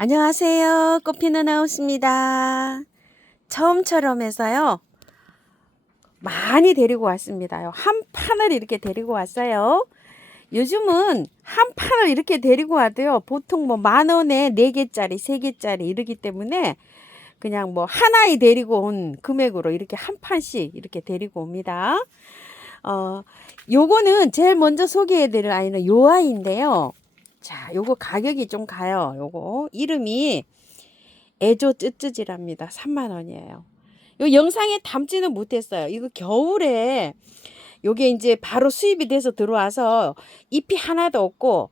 안녕하세요. 꽃피는 하우스입니다. 처음처럼 해서요. 많이 데리고 왔습니다요. 한 판을 이렇게 데리고 왔어요. 요즘은 한 판을 이렇게 데리고 와도요. 보통 뭐 10,000원에 4개짜리, 3개짜리 이러기 때문에 그냥 뭐 하나에 데리고 온 금액으로 이렇게 한 판씩 이렇게 데리고 옵니다. 요거는 제일 먼저 소개해드릴 아이는 요 아이인데요. 자, 요거 가격이 좀 가요. 요거 이름이 애조 쯔쯔지랍니다. 30,000원이에요. 요 영상에 담지는 못했어요. 이거 겨울에 요게 이제 바로 수입이 돼서 들어와서 잎이 하나도 없고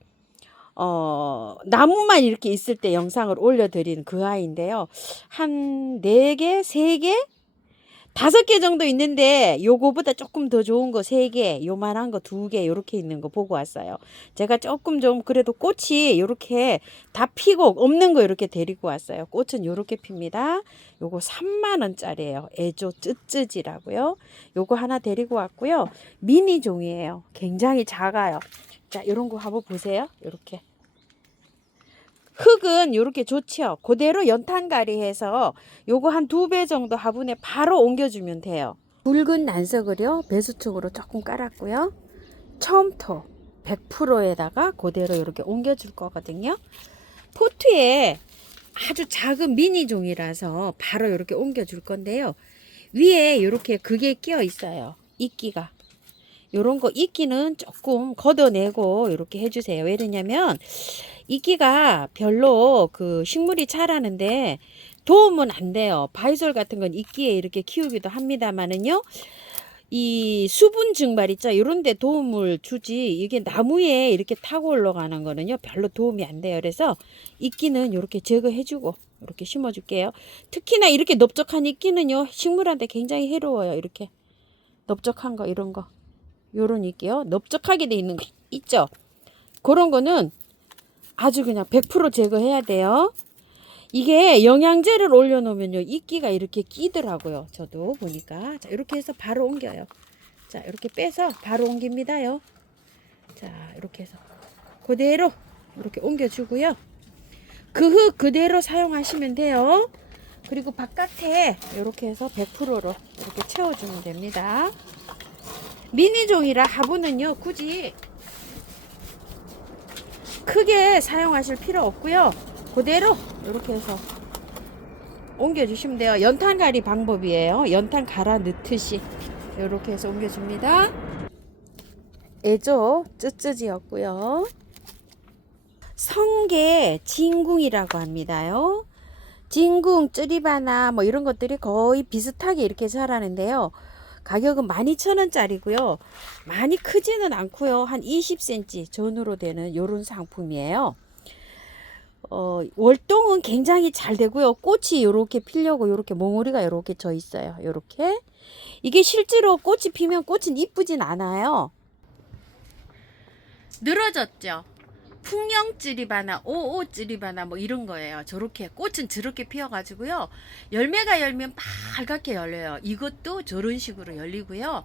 나무만 이렇게 있을 때 영상을 올려드린 그 아이인데요. 한 4개, 3개, 5개 정도 있는데 요거보다 조금 더 좋은 거 3개, 요만한 거 2개 요렇게 있는 거 보고 왔어요. 제가 조금 좀 그래도 꽃이 요렇게 다 피고 없는 거 이렇게 데리고 왔어요. 꽃은 요렇게 핍니다. 요거 30,000원짜리예요. 애조 쯔쯔지라고요. 요거 하나 데리고 왔고요. 미니 종이에요. 굉장히 작아요. 자, 요런 거 한번 보세요. 요렇게. 흙은 요렇게 좋죠. 그대로 연탄가리 해서 요거 한 2배 정도 화분에 바로 옮겨주면 돼요. 붉은 난석을요 배수축으로 조금 깔았고요. 처음토 100%에다가 그대로 이렇게 옮겨줄 거거든요. 포트에 아주 작은 미니 종이라서 바로 이렇게 옮겨줄 건데요. 위에 이렇게 그게 끼어 있어요. 이끼가. 요런 거 이끼는 조금 걷어내고 이렇게 해주세요. 왜냐면 이끼가 별로 그 식물이 자라는데 도움은 안 돼요. 바이솔 같은 건 이끼에 이렇게 키우기도 합니다만은요. 이 수분 증발 있죠. 이런 데 도움을 주지 이게 나무에 이렇게 타고 올라가는 거는요. 별로 도움이 안 돼요. 그래서 이끼는 이렇게 제거해주고 이렇게 심어줄게요. 특히나 이렇게 넓적한 이끼는요. 식물한테 굉장히 해로워요. 이렇게 넓적한 거 이런 거. 요런 이끼요. 넓적하게 돼 있는 거 있죠. 그런 거는 아주 그냥 100% 제거해야 돼요. 이게 영양제를 올려놓으면요. 이끼가 이렇게 끼더라고요. 저도 보니까. 자, 이렇게 해서 바로 옮겨요. 자, 이렇게 빼서 바로 옮깁니다요. 자, 이렇게 해서 그대로 이렇게 옮겨주고요. 그 흙 그대로 사용하시면 돼요. 그리고 바깥에 이렇게 해서 100%로 이렇게 채워주면 됩니다. 미니 종이라 화분은요. 굳이 크게 사용하실 필요 없고요. 그대로 이렇게 해서 옮겨주시면 돼요. 연탄가리 방법이에요. 연탄 갈아 넣듯이 이렇게 해서 옮겨줍니다. 애조 쯔쯔지였고요. 성게 진궁이라고 합니다요. 진궁, 쯔리바나 뭐 이런 것들이 거의 비슷하게 이렇게 자라는데요. 가격은 12,000원짜리고요. 많이 크지는 않고요. 한 20cm 전후로 되는 이런 상품이에요. 월동은 굉장히 잘 되고요. 꽃이 이렇게 피려고 이렇게 몽우리가 이렇게 져 있어요. 이렇게. 이게 실제로 꽃이 피면 꽃은 이쁘진 않아요. 늘어졌죠. 풍령 찌리바나 오오 찌리바나 뭐 이런 거예요. 저렇게 꽃은 저렇게 피어가지고요. 열매가 열면 빨갛게 열려요. 이것도 저런 식으로 열리고요.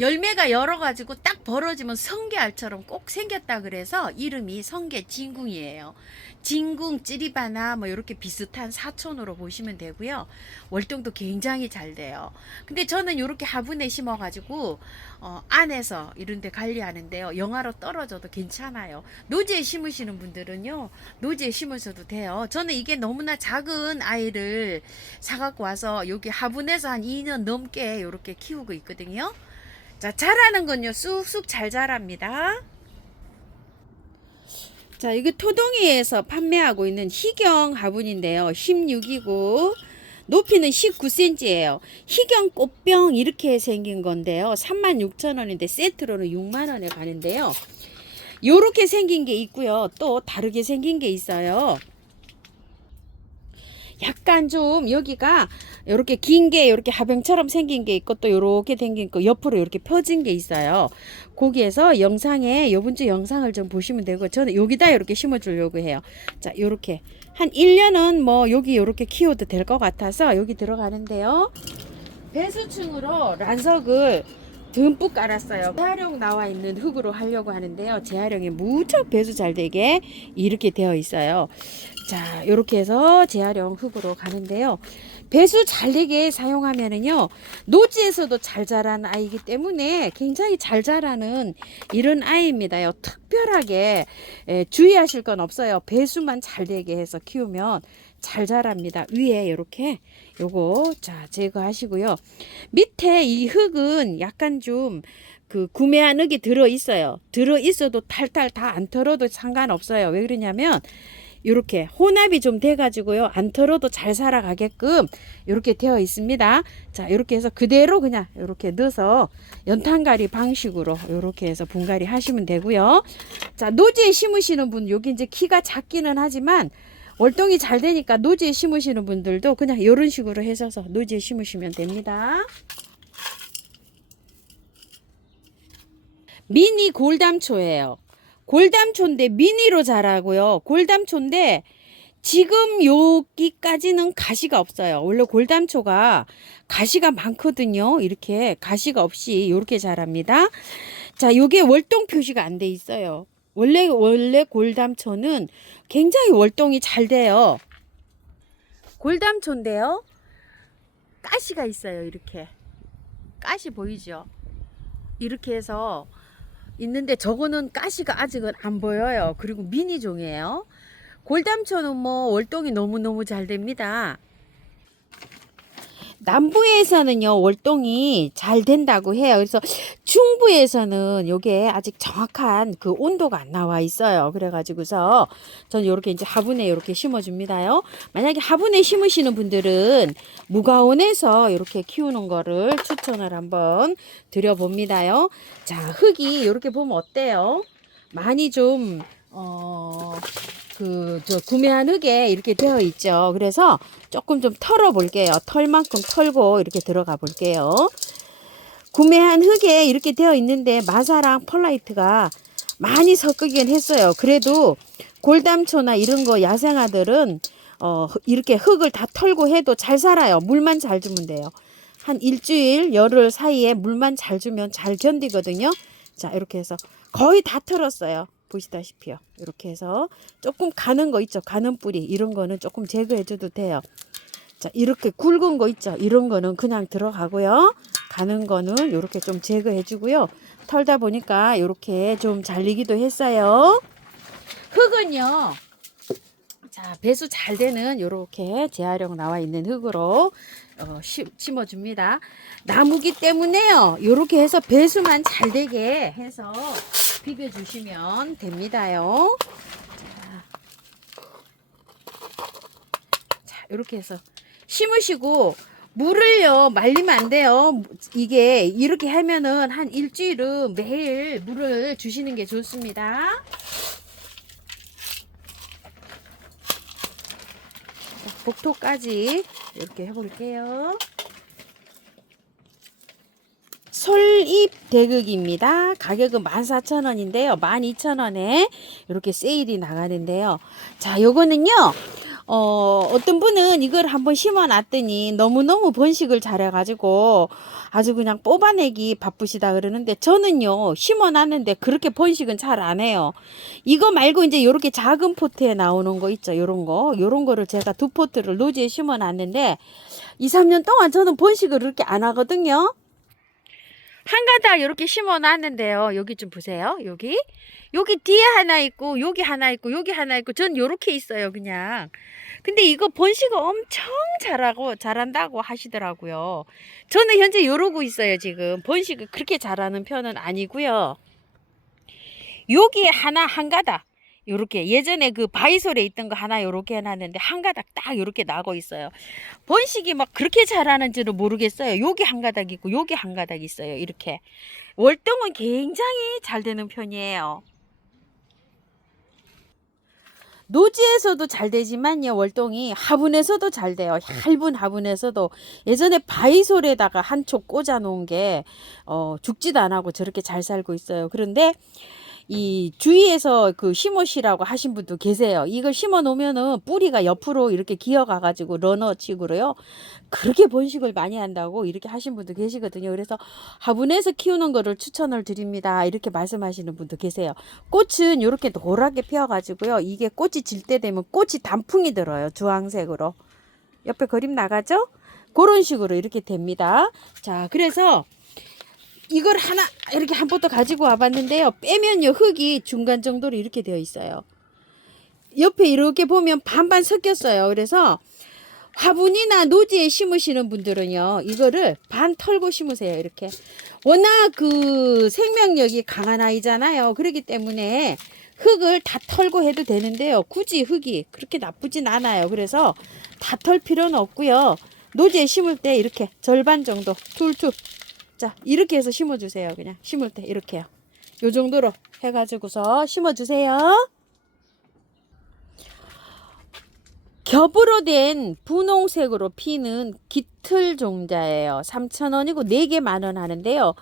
열매가 열어가지고 딱 벌어지면 성게알처럼 꼭 생겼다 그래서 이름이 성게 진궁이에요. 진궁, 찌리바나 뭐 이렇게 비슷한 사촌으로 보시면 되고요. 월동도 굉장히 잘 돼요. 근데 저는 이렇게 화분에 심어가지고 안에서 이런 데 관리하는데요. 영하로 떨어져도 괜찮아요. 노지에 심으시는 분들은요. 노지에 심으셔도 돼요. 저는 이게 너무나 작은 아이를 사갖고 와서 여기 화분에서 한 2년 넘게 이렇게 키우고 있거든요. 자, 자라는 건요. 쑥쑥 잘 자랍니다. 자, 이거 토동이에서 판매하고 있는 희경 화분인데요. 16이고 높이는 19cm예요. 희경 꽃병 이렇게 생긴 건데요. 36,000원인데 세트로는 60,000원에 가는데요. 요렇게 생긴 게 있고요. 또 다르게 생긴 게 있어요. 약간 좀 여기가 이렇게 긴 게 이렇게 하병처럼 생긴 게 있고 또 이렇게 생긴 거 옆으로 이렇게 펴진 게 있어요. 거기에서 영상에 요번 주 영상을 좀 보시면 되고 저는 여기다 이렇게 심어 주려고 해요. 자, 요렇게 한 1년은 뭐 여기 이렇게 키워도 될 것 같아서 여기 들어가는데요. 배수층으로 란석을 듬뿍 깔았어요. 재활용 나와 있는 흙으로 하려고 하는데요. 재활용이 무척 배수 잘 되게 이렇게 되어 있어요. 자, 이렇게 해서 재활용 흙으로 가는데요. 배수 잘 되게 사용하면은요, 노지에서도 잘 자라는 아이기 때문에 굉장히 잘 자라는 이런 아이입니다요. 특별하게 주의하실 건 없어요. 배수만 잘 되게 해서 키우면 잘 자랍니다. 위에 이렇게 요거 자 제거하시고요. 밑에 이 흙은 약간 좀 그 구매한 흙이 들어 있어요. 들어 있어도 탈탈 다 안 털어도 상관없어요. 왜 그러냐면 이렇게 혼합이 좀 돼 가지고요, 안 털어도 잘 살아가게끔 이렇게 되어 있습니다. 자, 이렇게 해서 그대로 그냥 이렇게 넣어서 연탄가리 방식으로 이렇게 해서 분갈이 하시면 되고요. 자, 노지에 심으시는 분, 여기 이제 키가 작기는 하지만 월동이 잘 되니까 노지에 심으시는 분들도 그냥 이런 식으로 해서 노지에 심으시면 됩니다. 미니 골담초예요. 골담초인데 미니로 자라고요. 골담초인데 지금 여기까지는 가시가 없어요. 원래 골담초가 가시가 많거든요. 이렇게 가시가 없이 이렇게 자랍니다. 자, 요게 월동 표시가 안 돼 있어요. 원래 골담초는 굉장히 월동이 잘 돼요. 골담초인데요, 가시가 있어요. 이렇게 가시 보이죠? 이렇게 해서 있는데 저거는 가시가 아직은 안 보여요. 그리고 미니종이에요. 골담초는 뭐 월동이 너무너무 잘 됩니다. 남부에서는요 월동이 잘 된다고 해요. 그래서 중부에서는 요게 아직 정확한 그 온도가 안 나와 있어요. 그래가지고서 저는 요렇게 이제 화분에 이렇게 심어줍니다요. 만약에 화분에 심으시는 분들은 무가온에서 이렇게 키우는 거를 추천을 한번 드려봅니다요. 자, 흙이 이렇게 보면 어때요? 많이 좀 구매한 흙에 이렇게 되어 있죠. 그래서 조금 좀 털어 볼게요. 털만큼 털고 이렇게 들어가 볼게요. 구매한 흙에 이렇게 되어 있는데 마사랑 펄라이트가 많이 섞이긴 했어요. 그래도 골담초나 이런 거 야생화들은 이렇게 흙을 다 털고 해도 잘 살아요. 물만 잘 주면 돼요. 한 일주일, 열흘 사이에 물만 잘 주면 잘 견디거든요. 자, 이렇게 해서 거의 다 털었어요. 보시다시피요. 이렇게 해서 조금 가는 거 있죠. 가는 뿌리 이런 거는 조금 제거해 줘도 돼요. 자, 이렇게 굵은 거 있죠. 이런 거는 그냥 들어가고요. 가는 거는 이렇게 좀 제거해 주고요. 털다 보니까 이렇게 좀 잘리기도 했어요. 흙은요, 자, 배수 잘 되는 이렇게 재활용 나와 있는 흙으로 심어줍니다. 나무기 때문에요, 이렇게 해서 배수만 잘 되게 해서 비벼주시면 됩니다요. 자, 이렇게 해서 심으시고 물을요 말리면 안 돼요. 이게 이렇게 하면은 한 일주일은 매일 물을 주시는 게 좋습니다. 복토까지 이렇게 해볼게요. 솔잎 대극입니다. 가격은 14,000원인데요. 12,000원에 이렇게 세일이 나가는데요. 자, 요거는요, 어떤 분은 이걸 한번 심어 놨더니 너무너무 번식을 잘해가지고 아주 그냥 뽑아내기 바쁘시다 그러는데, 저는요 심어 놨는데 그렇게 번식은 잘 안 해요. 이거 말고 이제 요렇게 작은 포트에 나오는 거 있죠. 요런 거를 제가 두 포트를 노지에 심어 놨는데 2, 3년 동안 저는 번식을 그렇게 안 하거든요. 한 가닥 이렇게 심어 놨는데요. 여기 좀 보세요. 여기 뒤에 하나 있고, 여기 하나 있고, 여기 하나 있고, 전 요렇게 있어요, 그냥. 근데 이거 번식을 엄청 잘한다고 하시더라고요. 저는 현재 요러고 있어요, 지금. 번식을 그렇게 잘하는 편은 아니고요. 여기 한 가닥. 요렇게 예전에 그 바이솔에 있던 거 하나 요렇게 해놨는데 한 가닥 딱 요렇게 나고 있어요. 번식이 막 그렇게 잘하는지는 모르겠어요. 여기 한 가닥 있고 여기 한 가닥 있어요. 이렇게 월동은 굉장히 잘 되는 편이에요. 노지에서도 잘 되지만요, 월동이 화분에서도 잘 돼요. 얇은 화분에서도. 예전에 바이솔에다가 한 촉 꽂아 놓은 게 죽지도 안 하고 저렇게 잘 살고 있어요. 그런데 이 주위에서 그 심으시라고 하신 분도 계세요. 이걸 심어 놓으면은 뿌리가 옆으로 이렇게 기어가 가지고 러너식으로요. 그렇게 번식을 많이 한다고 이렇게 하신 분도 계시거든요. 그래서 화분에서 키우는 거를 추천을 드립니다. 이렇게 말씀하시는 분도 계세요. 꽃은 이렇게 노랗게 피어 가지고요. 이게 꽃이 질 때 되면 꽃이 단풍이 들어요. 주황색으로. 옆에 그림 나가죠? 그런 식으로 이렇게 됩니다. 자, 그래서 이걸 하나 이렇게 한 포트 가지고 와봤는데요. 빼면요 흙이 중간 정도로 이렇게 되어 있어요. 옆에 이렇게 보면 반반 섞였어요. 그래서 화분이나 노지에 심으시는 분들은요 이거를 반 털고 심으세요. 이렇게 워낙 그 생명력이 강한 아이잖아요. 그렇기 때문에 흙을 다 털고 해도 되는데요. 굳이 흙이 그렇게 나쁘진 않아요. 그래서 다 털 필요는 없고요. 노지에 심을 때 이렇게 절반 정도 툴툴, 자 이렇게 해서 심어주세요. 그냥 심을 때 이렇게요. 요 정도로 해가지고서 심어주세요. 겹으로 된 분홍색으로 피는 깃털 종자예요. 3,000원이고 4개 10,000원 하는데요.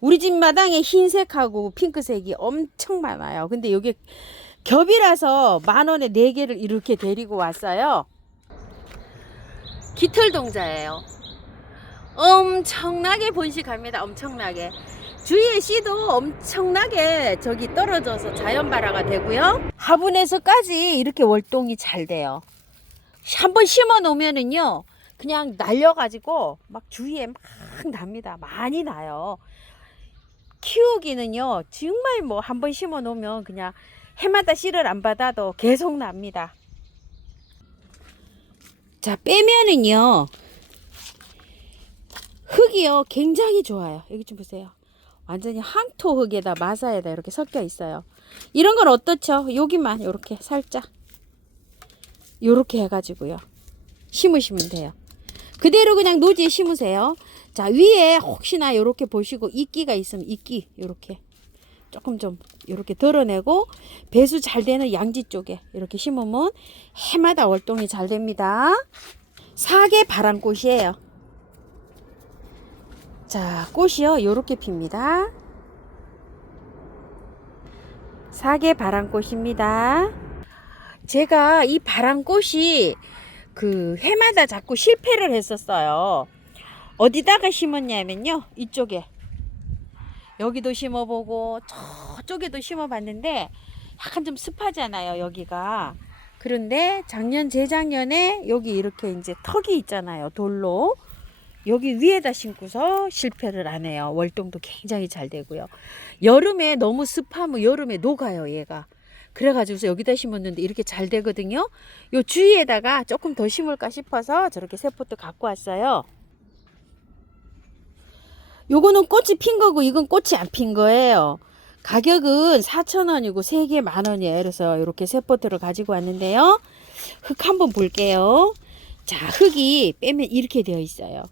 우리 집 마당에 흰색하고 핑크색이 엄청 많아요. 근데 여기 겹이라서 10,000원에 4개를 이렇게 데리고 왔어요. 깃털 종자예요. 엄청나게 번식합니다. 엄청나게. 주위에 씨도 엄청나게 저기 떨어져서 자연 발화가 되고요. 화분에서까지 이렇게 월동이 잘 돼요. 한번 심어 놓으면은요 그냥 날려가지고 막 주위에 막 납니다. 많이 나요. 키우기는요 정말 뭐 한번 심어 놓으면 그냥 해마다 씨를 안 받아도 계속 납니다. 자, 빼면은요 흙이요 굉장히 좋아요. 여기 좀 보세요. 완전히 항토 흙에다 마사에다 이렇게 섞여 있어요. 이런 건 어떻죠? 여기만 이렇게 살짝 요렇게 해가지고요 심으시면 돼요. 그대로 그냥 노지에 심으세요. 자, 위에 혹시나 요렇게 보시고 이끼가 있으면 이끼 요렇게 조금 좀 요렇게 덜어내고 배수 잘 되는 양지 쪽에 이렇게 심으면 해마다 월동이 잘 됩니다. 사계 바람꽃이에요. 자, 꽃이요 요렇게 핍니다. 사계 바람꽃입니다. 제가 이 바람꽃이 그 해마다 자꾸 실패를 했었어요. 어디다가 심었냐면요 이쪽에 여기도 심어보고 저쪽에도 심어봤는데 약간 좀 습하잖아요 여기가. 그런데 작년 재작년에 여기 이렇게 이제 턱이 있잖아요 돌로, 여기 위에다 심고서 실패를 안 해요. 월동도 굉장히 잘 되고요. 여름에 너무 습하면 여름에 녹아요 얘가. 그래가지고서 여기다 심었는데 이렇게 잘 되거든요. 요 주위에다가 조금 더 심을까 싶어서 저렇게 세 포트 갖고 왔어요. 요거는 꽃이 핀 거고 이건 꽃이 안 핀 거예요. 가격은 4,000원이고 3개 10,000원이에요. 그래서 이렇게 세 포트를 가지고 왔는데요. 흙 한번 볼게요. 자, 흙이 빼면 이렇게 되어 있어요.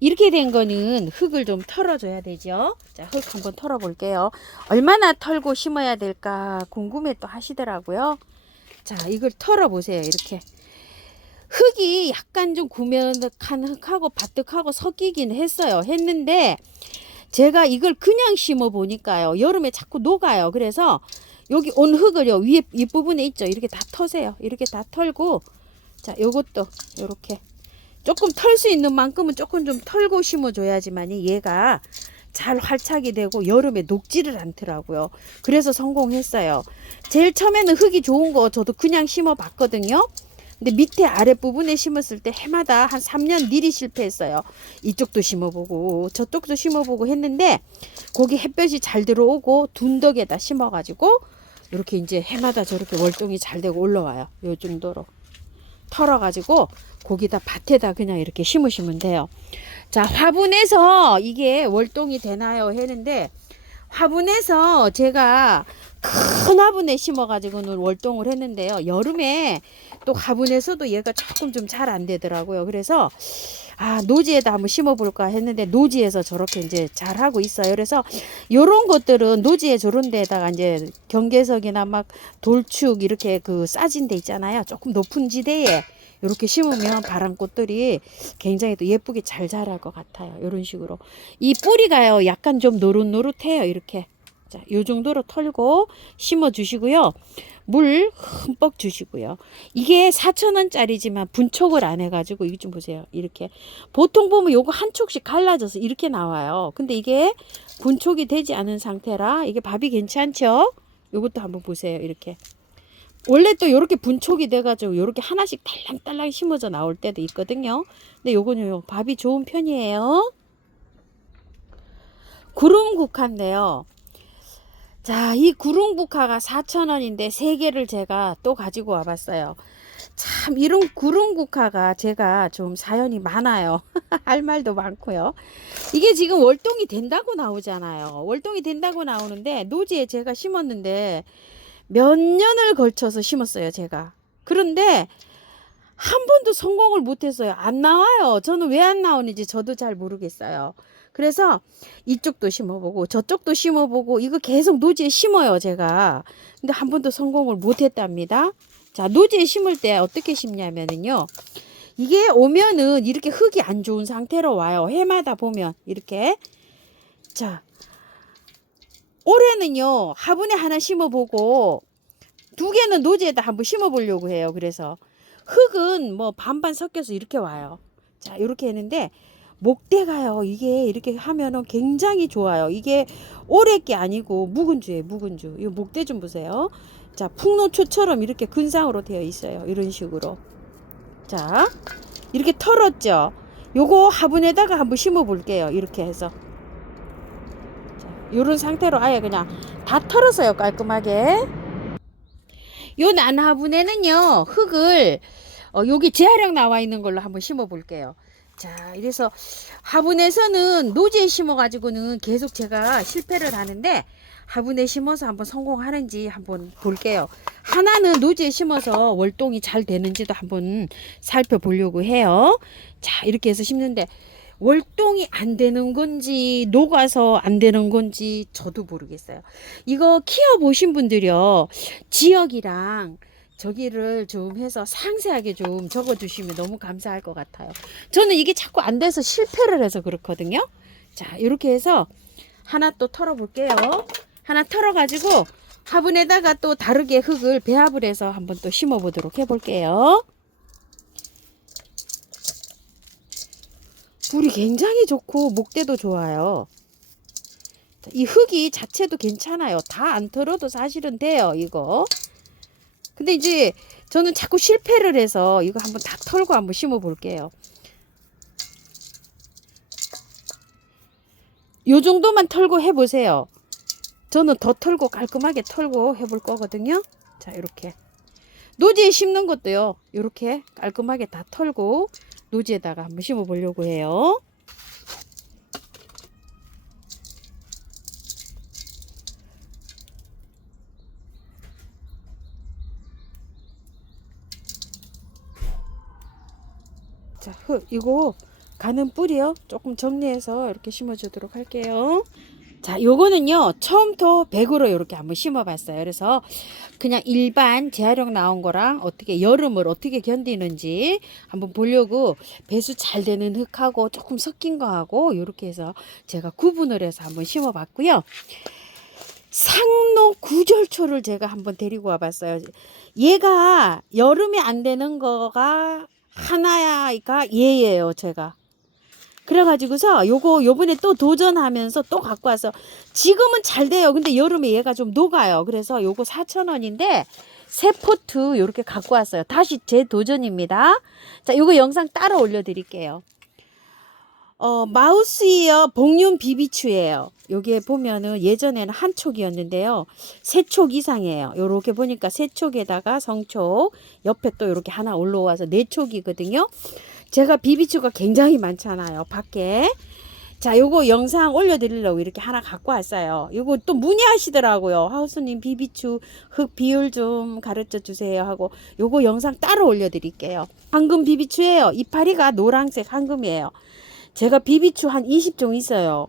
이렇게 된 거는 흙을 좀 털어줘야 되죠. 자, 흙 한번 털어 볼게요. 얼마나 털고 심어야 될까 궁금해 또 하시더라고요. 자, 이걸 털어 보세요. 이렇게 흙이 약간 좀 구면한 흙하고 바득하고 섞이긴 했어요. 했는데 제가 이걸 그냥 심어 보니까요 여름에 자꾸 녹아요. 그래서 여기 온 흙을요 위에 윗부분에 있죠 이렇게 다 터세요. 이렇게 다 털고, 자 요것도 요렇게 조금 털 수 있는 만큼은 조금 좀 털고 심어줘야지만이 얘가 잘 활착이 되고 여름에 녹지를 않더라고요. 그래서 성공했어요. 제일 처음에는 흙이 좋은 거 저도 그냥 심어 봤거든요. 근데 밑에 아랫부분에 심었을 때 해마다 한 3년 내리 실패했어요. 이쪽도 심어보고 저쪽도 심어보고 했는데 거기 햇볕이 잘 들어오고 둔덕에다 심어가지고 이렇게 이제 해마다 저렇게 월동이 잘 되고 올라와요. 요 정도로 털어가지고 거기다 밭에다 그냥 이렇게 심으시면 돼요. 자, 화분에서 이게 월동이 되나요 했는데 화분에서 제가 큰 화분에 심어가지고는 월동을 했는데요. 여름에 또 화분에서도 얘가 조금 좀 잘 안 되더라고요. 그래서 노지에다 한번 심어볼까 했는데 노지에서 저렇게 이제 잘 하고 있어요. 그래서 요런 것들은 노지에 저런 데다가 이제 경계석이나 막 돌축 이렇게 그 싸진 데 있잖아요. 조금 높은 지대에 이렇게 심으면 바람꽃들이 굉장히 또 예쁘게 잘 자랄 것 같아요. 이런 식으로 이 뿌리가요 약간 좀 노릇노릇해요. 이렇게 자, 요 정도로 털고 심어 주시고요. 물 흠뻑 주시고요. 이게 4,000원짜리지만 분촉을 안 해가지고 이거 좀 보세요. 이렇게 보통 보면 요거 한 촉씩 갈라져서 이렇게 나와요. 근데 이게 분촉이 되지 않은 상태라 이게 밥이 괜찮죠? 요것도 한번 보세요. 이렇게 원래 또 요렇게 분촉이 돼가지고 요렇게 하나씩 딸랑딸랑 심어져 나올 때도 있거든요. 근데 요거는 밥이 좋은 편이에요. 구름국화인데요. 자, 이 구름국화가 4,000원인데 3개를 제가 또 가지고 와봤어요. 참 이런 구름국화가 제가 좀 사연이 많아요. 할 말도 많고요. 이게 지금 월동이 된다고 나오잖아요. 월동이 된다고 나오는데 노지에 제가 심었는데 몇 년을 걸쳐서 심었어요, 제가. 그런데 한 번도 성공을 못했어요. 안 나와요. 저는 왜 안 나오는지 저도 잘 모르겠어요. 그래서 이쪽도 심어보고 저쪽도 심어보고 이거 계속 노지에 심어요, 제가. 근데 한 번도 성공을 못했답니다. 자, 노지에 심을 때 어떻게 심냐면은요. 이게 오면은 이렇게 흙이 안 좋은 상태로 와요. 해마다 보면 이렇게. 자, 올해는요. 화분에 하나 심어보고 2개는 노지에다 한번 심어보려고 해요. 그래서 흙은 뭐 반반 섞여서 이렇게 와요. 자, 이렇게 했는데 목대가요. 이게 이렇게 하면은 굉장히 좋아요. 이게 올해 게 아니고 묵은주예요. 묵은주. 이 목대 좀 보세요. 자, 풍노초처럼 이렇게 근상으로 되어 있어요. 이런 식으로. 자, 이렇게 털었죠. 요거 화분에다가 한번 심어 볼게요. 이렇게 해서. 자, 요런 상태로 아예 그냥 다 털었어요. 깔끔하게. 요 난화분에는요. 흙을 여기 재활용 나와 있는 걸로 한번 심어 볼게요. 자, 이래서 화분에서는 노지에 심어 가지고는 계속 제가 실패를 하는데 화분에 심어서 한번 성공하는지 한번 볼게요. 하나는 노지에 심어서 월동이 잘 되는지도 한번 살펴보려고 해요. 자, 이렇게 해서 심는데 월동이 안 되는 건지 녹아서 안 되는 건지 저도 모르겠어요. 이거 키워 보신 분들이요. 지역이랑 저기를 좀 해서 상세하게 좀 적어 주시면 너무 감사할 것 같아요. 저는 이게 자꾸 안 돼서 실패를 해서 그렇거든요. 자, 이렇게 해서 하나 또 털어 볼게요. 하나 털어 가지고 화분에다가 또 다르게 흙을 배합을 해서 한번 또 심어 보도록 해 볼게요. 불이 굉장히 좋고 목대도 좋아요. 이 흙이 자체도 괜찮아요. 다 안 털어도 사실은 돼요, 이거. 근데 이제 저는 자꾸 실패를 해서 이거 한번 다 털고 한번 심어 볼게요. 요 정도만 털고 해보세요. 저는 더 털고 깔끔하게 털고 해볼 거거든요. 자, 이렇게 노지에 심는 것도요. 이렇게 깔끔하게 다 털고 노지에다가 한번 심어 보려고 해요. 자, 이거 가는 뿌리요. 조금 정리해서 이렇게 심어 주도록 할게요. 자, 요거는요. 처음부터 100으로 이렇게 한번 심어 봤어요. 그래서 그냥 일반 재활용 나온 거랑 어떻게 여름을 어떻게 견디는지 한번 보려고 배수 잘 되는 흙하고 조금 섞인 거하고 이렇게 해서 제가 구분을 해서 한번 심어 봤고요. 상록 구절초를 제가 한번 데리고 와 봤어요. 얘가 여름에 안 되는 거가 하나가 얘예요, 제가. 그래가지고서 요거 요번에 또 도전하면서 또 갖고 와서 지금은 잘 돼요. 근데 여름에 얘가 좀 녹아요. 그래서 요거 4,000원인데 새 포트 요렇게 갖고 왔어요. 다시 제 도전입니다. 자, 요거 영상 따로 올려드릴게요. 마우스이어 복륜 비비추예요. 여기에 보면은 예전에는 한 촉이었는데요. 3촉 이상이에요. 요렇게 보니까 3촉에다가 성촉 옆에 또 이렇게 하나 올라와서 4촉이거든요. 제가 비비추가 굉장히 많잖아요. 밖에. 자, 요거 영상 올려드리려고 이렇게 하나 갖고 왔어요. 요거 또 문의하시더라고요. 하우스님 비비추 흙 비율 좀 가르쳐 주세요 하고 요거 영상 따로 올려드릴게요. 황금 비비추예요. 이파리가 노란색 황금이에요. 제가 비비추 한 20종 있어요.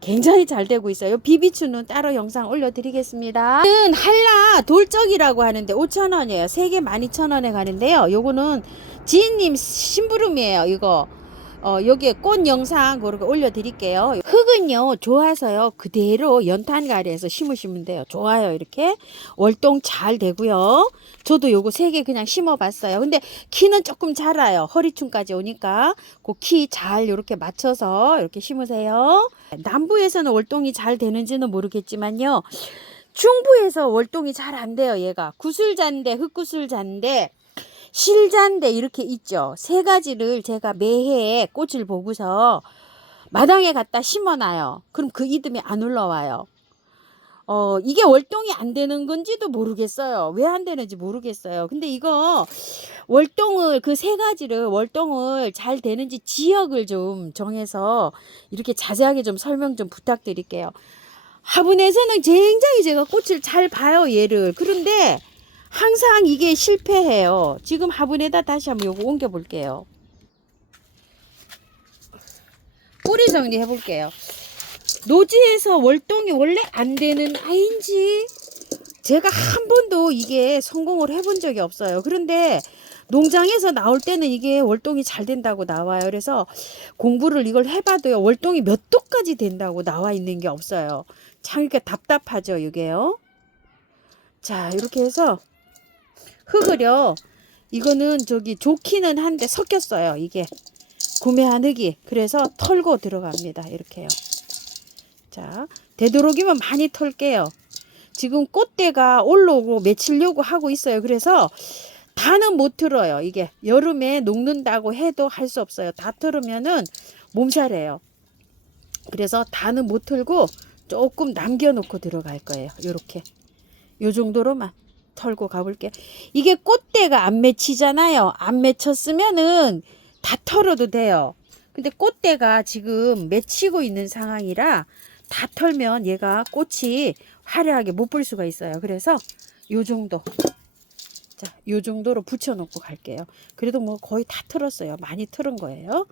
굉장히 잘 되고 있어요. 비비추는 따로 영상 올려드리겠습니다. 한라 돌적이라고 하는데 5,000원이에요. 3개 12,000원에 가는데요. 요거는 지인님 심부름이에요. 이거 여기에 꽃 영상 그렇게 올려드릴게요. 흙은요 좋아서요 그대로 연탄가리에서 심으시면 돼요. 좋아요. 이렇게 월동 잘 되고요. 저도 요거 3개 그냥 심어봤어요. 근데 키는 조금 자라요. 허리춤까지 오니까 그 키 잘 이렇게 맞춰서 이렇게 심으세요. 남부에서는 월동이 잘 되는지는 모르겠지만요. 중부에서 월동이 잘 안 돼요. 얘가 구슬잔데 흙구슬잔데 실잔데 이렇게 있죠. 3가지를 제가 매해 꽃을 보고서 마당에 갖다 심어놔요. 그럼 그 이듬해 안 올라와요. 이게 월동이 안 되는 건지도 모르겠어요. 왜 안 되는지 모르겠어요. 근데 이거 월동을 그 3가지를 월동을 잘 되는지 지역을 좀 정해서 이렇게 자세하게 좀 설명 좀 부탁드릴게요. 화분에서는 굉장히 제가 꽃을 잘 봐요, 얘를. 그런데 항상 이게 실패해요. 지금 화분에다 다시 한번 요거 옮겨 볼게요. 뿌리 정리해 볼게요. 노지에서 월동이 원래 안 되는 아이인지 제가 한 번도 이게 성공을 해본 적이 없어요. 그런데 농장에서 나올 때는 이게 월동이 잘 된다고 나와요. 그래서 공부를 이걸 해봐도요. 월동이 몇 도까지 된다고 나와 있는 게 없어요. 참 이렇게 답답하죠. 이게요. 자 이렇게 해서 흙을요. 이거는 저기 좋기는 한데 섞였어요. 이게 구매한 흙이. 그래서 털고 들어갑니다. 이렇게요. 자 되도록이면 많이 털게요. 지금 꽃대가 올라오고 맺히려고 하고 있어요. 그래서 다는 못 틀어요. 이게 여름에 녹는다고 해도 할 수 없어요. 다 틀으면은 몸살이에요. 그래서 다는 못 틀고 조금 남겨놓고 들어갈 거예요. 요렇게 요 정도로만 털고 가볼게요. 이게 꽃대가 안 맺히잖아요. 안 맺혔으면은 다 털어도 돼요. 근데 꽃대가 지금 맺히고 있는 상황이라 다 털면 얘가 꽃이 화려하게 못 볼 수가 있어요. 그래서 요 정도, 자, 요 정도로 붙여놓고 갈게요. 그래도 뭐 거의 다 털었어요. 많이 털은 거예요.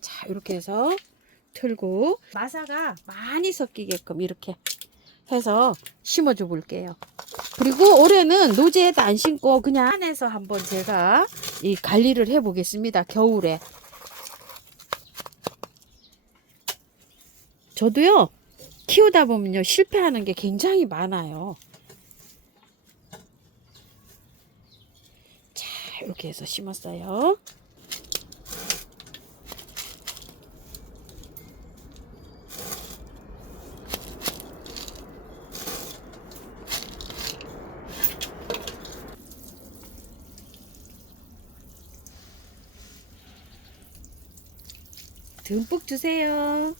자, 이렇게 해서 틀고 마사가 많이 섞이게끔 이렇게 해서 심어줘 볼게요. 그리고 올해는 노지에다 안 심고 그냥 안에서 한번 제가 이 관리를 해 보겠습니다. 겨울에. 저도요 키우다 보면요 실패하는 게 굉장히 많아요. 자 이렇게 해서 심었어요. 듬뿍 주세요.